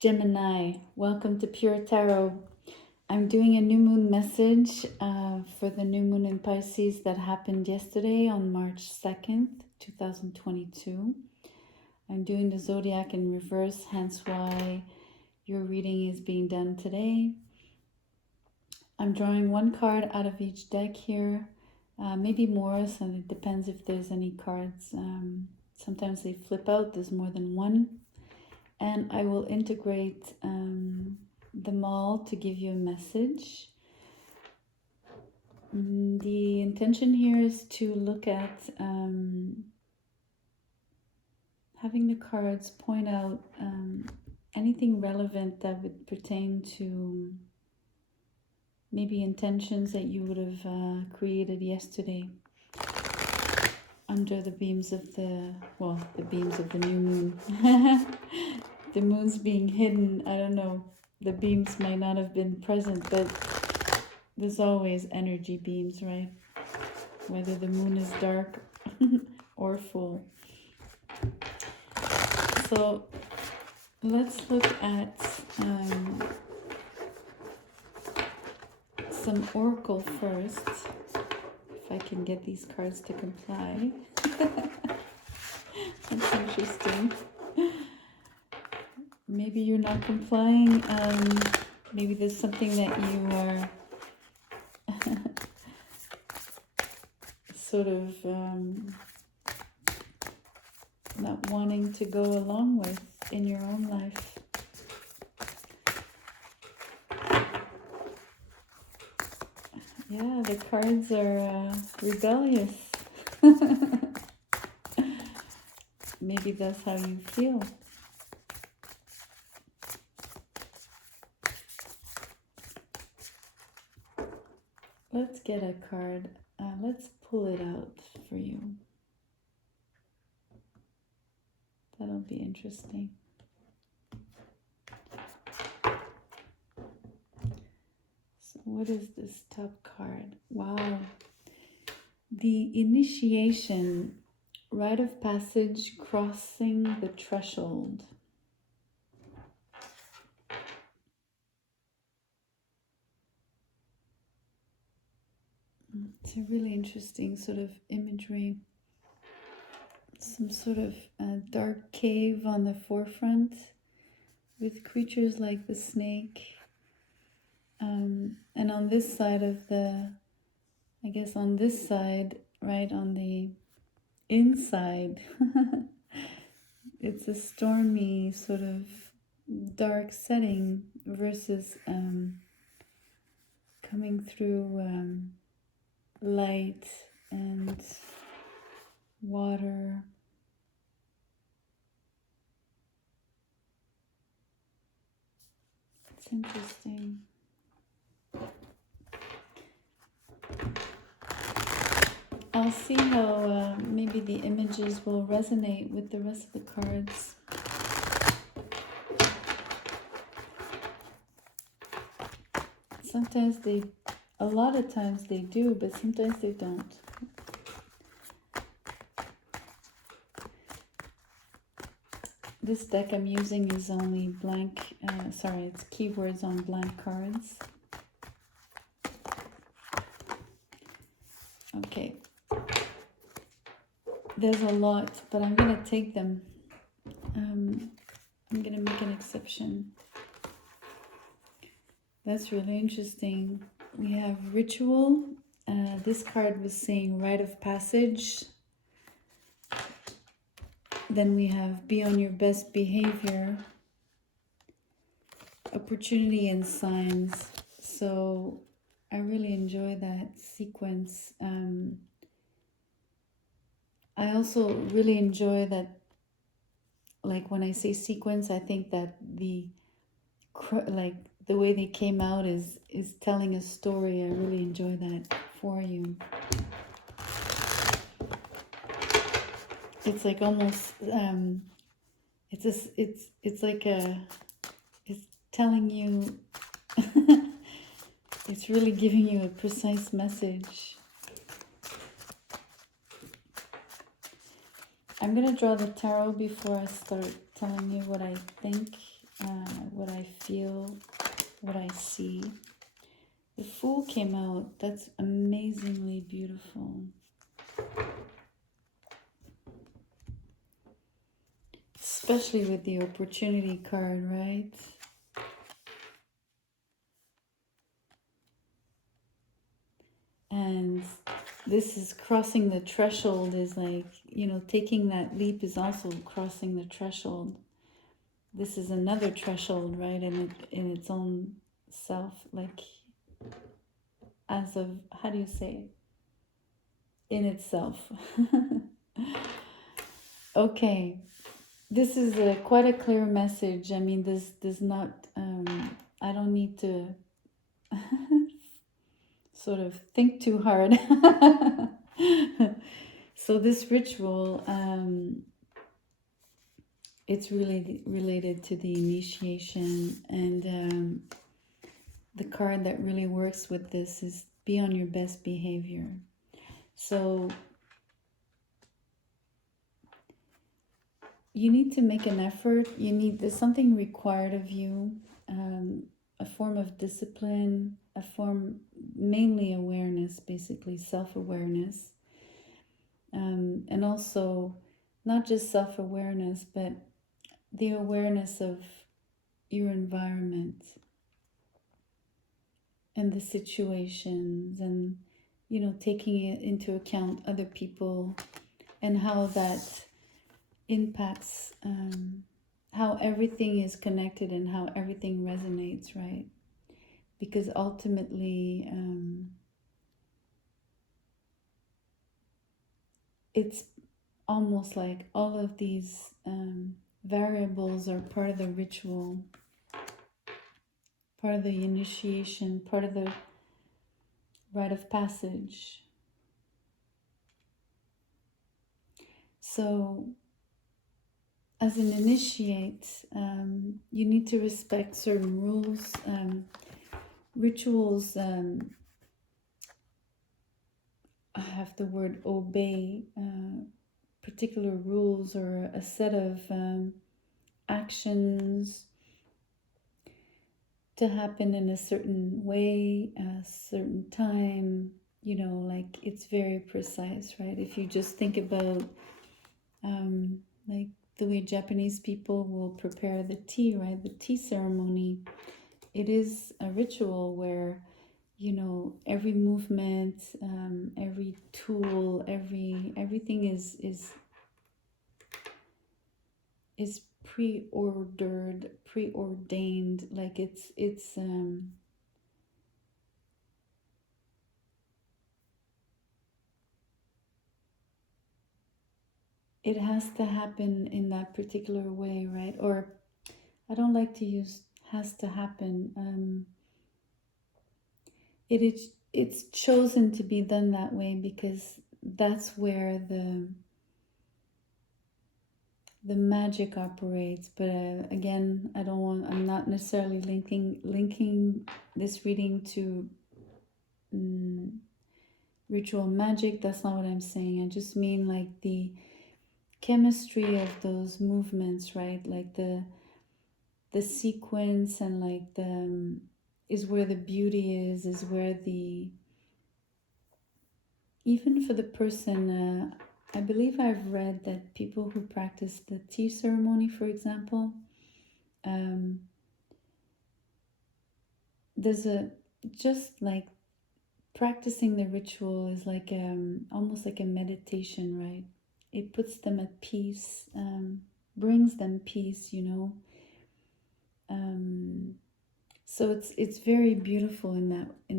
Gemini, welcome to Pure Tarot. I'm doing a new moon message for the new moon in Pisces that happened yesterday on March 2nd, 2022. I'm doing the zodiac in reverse, hence why your reading is being done today. I'm drawing one card out of each deck here, maybe more, so it depends if there's any cards. Sometimes they flip out, there's more than one. And I will integrate them all to give you a message. The intention here is to look at having the cards point out anything relevant that would pertain to maybe intentions that you would have created yesterday under the beams of the beams of the new moon. The moon's being hidden. I don't know. The beams might not have been present, but there's always energy beams, right? Whether the moon is dark or full. So let's look at some oracle first. If I can get these cards to comply. That's interesting. Maybe you're not complying. Maybe there's something that you are sort of not wanting to go along with in your own life. Yeah, the cards are rebellious. Maybe that's how you feel. Let's get a card. Let's pull it out for you. That'll be interesting. So what is this top card? Wow. The initiation, rite of passage, crossing the threshold. It's a really interesting sort of imagery. Some sort of dark cave on the forefront with creatures like the snake. And on this side of the, I guess on this side, right on the inside, it's a stormy sort of dark setting versus coming through light and water. It's interesting. I'll see how maybe the images will resonate with the rest of the cards. Sometimes a lot of times they do, but sometimes they don't. This deck I'm using is only blank, it's keywords on blank cards. Okay. There's a lot, but I'm going to take them. I'm going to make an exception. That's really interesting. We have ritual. This card was saying rite of passage. Then we have be on your best behavior. Opportunity and signs. So I really enjoy that sequence. I also really enjoy that, like when I say sequence, I think that the way they came out is telling a story. I really enjoy that for you. It's like almost it's telling you it's really giving you a precise message. I'm gonna draw the tarot before I start telling you what I think what I feel, what I see. The Fool came out. That's amazingly beautiful. Especially with the opportunity card, right? And this is crossing the threshold, is like, you know, taking that leap is also crossing the threshold. This is another threshold, right? In its own self, like, as of, how do you say it? In itself. Okay. This is quite a clear message. I mean, this does not, I don't need to sort of think too hard. So this ritual, it's really related to the initiation, and the card that really works with this is be on your best behavior. So you need to make an effort. There's something required of you, a form of discipline, a form, mainly awareness, basically self-awareness, and also not just self-awareness, but the awareness of your environment and the situations, and, you know, taking it into account other people and how that impacts, how everything is connected and how everything resonates, right? Because ultimately, it's almost like all of these variables are part of the ritual, part of the initiation, part of the rite of passage. So as an initiate, you need to respect certain rules, rituals. I have the word obey, particular rules or a set of actions to happen in a certain way, a certain time, you know, like it's very precise, right? If you just think about like the way Japanese people will prepare the tea, right? The tea ceremony, it is a ritual where, you know, every movement, every tool, everything is preordained, like it's it has to happen in that particular way, right? Or I don't like to use has to happen. It's chosen to be done that way because that's where the magic operates. But again, I'm not necessarily linking this reading to ritual magic. That's not what I'm saying. I just mean like the chemistry of those movements, right? Like the sequence, and like the is where the beauty is where the, even for the person, I believe I've read that people who practice the tea ceremony, for example, there's a, just like practicing the ritual is like almost like a meditation, right? It puts them at peace, brings them peace, you know. So it's very beautiful in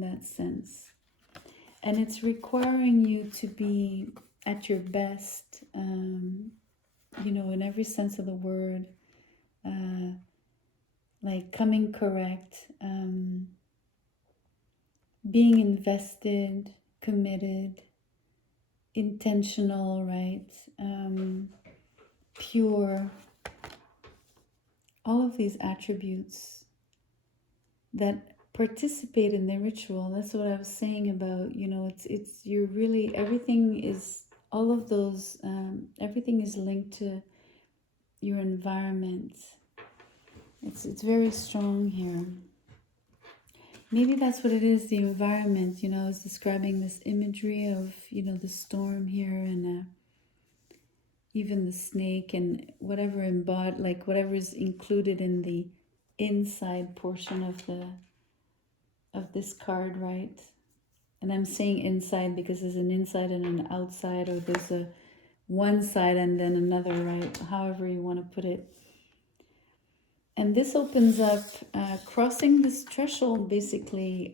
that sense, and it's requiring you to be at your best, you know, in every sense of the word, like coming correct, being invested, committed, intentional, right? Pure, all of these attributes that participate in the ritual. That's what I was saying about, you know, it's you're really, everything is, all of those, everything is linked to your environment. it's very strong here. Maybe that's what it is. The environment, you know, is describing this imagery of, you know, the storm here, and even the snake and whatever like whatever is included in the inside portion of this card, right? And I'm saying inside because there's an inside and an outside, or there's a one side and then another, right? However you want to put it. And this opens up crossing this threshold. Basically,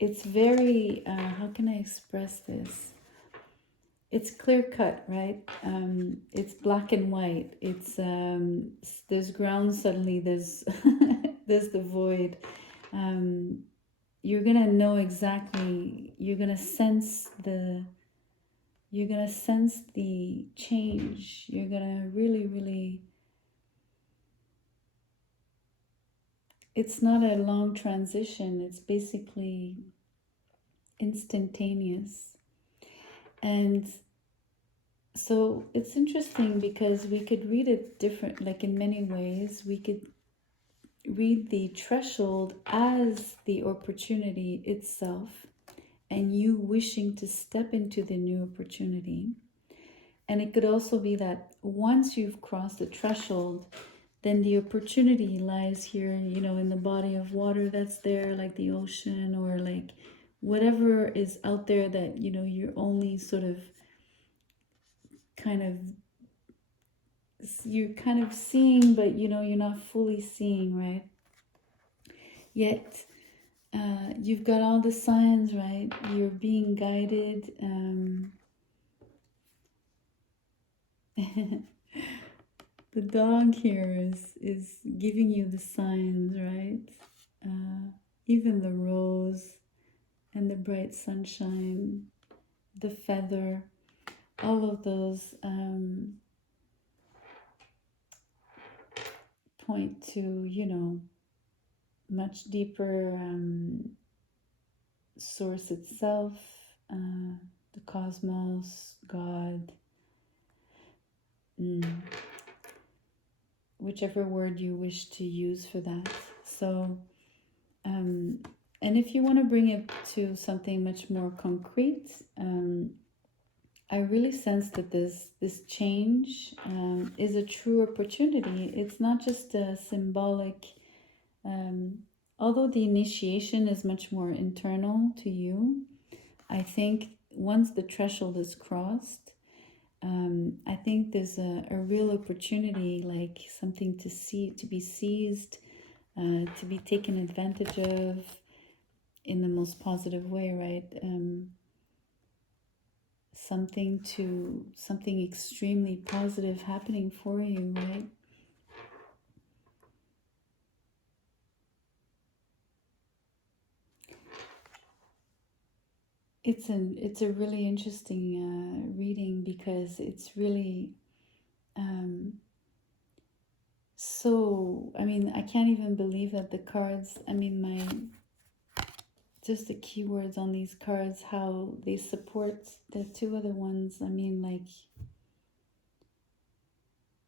it's very how can I express this? It's clear cut, right? It's black and white. It's there's ground, suddenly there's there's the void. You're gonna know exactly. You're gonna sense the change. You're gonna really. It's not a long transition. It's basically instantaneous. And so it's interesting because we could read it different, like in many ways. We could read the threshold as the opportunity itself, and you wishing to step into the new opportunity. And it could also be that once you've crossed the threshold, then the opportunity lies here, you know, in the body of water that's there, like the ocean, or like whatever is out there that, you know, you're only sort of you're kind of seeing, but you know, you're not fully seeing, right? Yet you've got all the signs, right? You're being guided. The dog here is giving you the signs, right? Even the rose and the bright sunshine, the feather, all of those point to, you know, much deeper source itself, the cosmos, God, whichever word you wish to use for that. So, and if you want to bring it to something much more concrete, I really sense that this change is a true opportunity. It's not just a symbolic, although the initiation is much more internal to you. I think once the threshold is crossed, I think there's a real opportunity, like something to be seized, to be taken advantage of in the most positive way, right? Something extremely positive happening for you, right? It's a really interesting reading, because it's really so, I mean, I can't even believe that the cards, I mean, just the keywords on these cards, how they support the two other ones. I mean, like,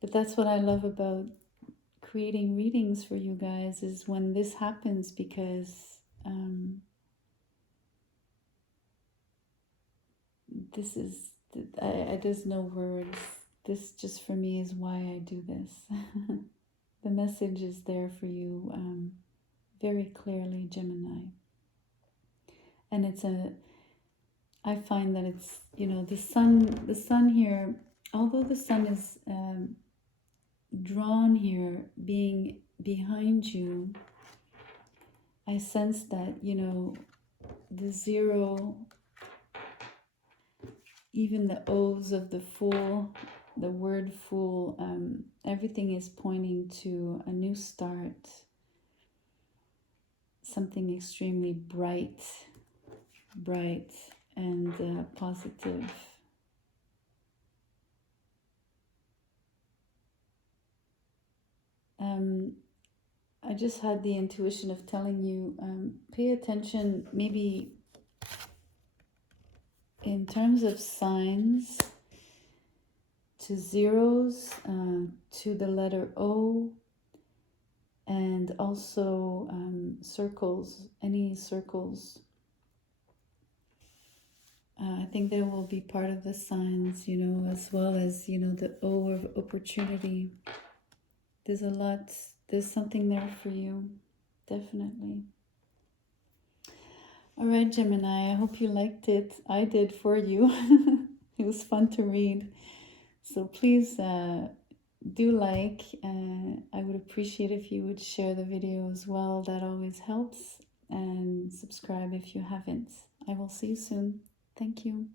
but that's what I love about creating readings for you guys, is when this happens, because this is, there's no words. This just for me is why I do this. The message is there for you very clearly, Gemini. And I find that it's, you know, the sun here, although the sun is drawn here, being behind you, I sense that, you know, the zero, even the O's of the fool, the word fool, everything is pointing to a new start, something extremely bright and positive. I just had the intuition of telling you, pay attention, maybe in terms of signs, to zeros, to the letter O, and also circles, any circles. I think they will be part of the signs, you know, as well as, you know, the O of opportunity. There's a lot, there's something there for you, definitely. All right, Gemini, I hope you liked it. I did for you. It was fun to read. So please do like. I would appreciate if you would share the video as well. That always helps. And subscribe if you haven't. I will see you soon. Thank you.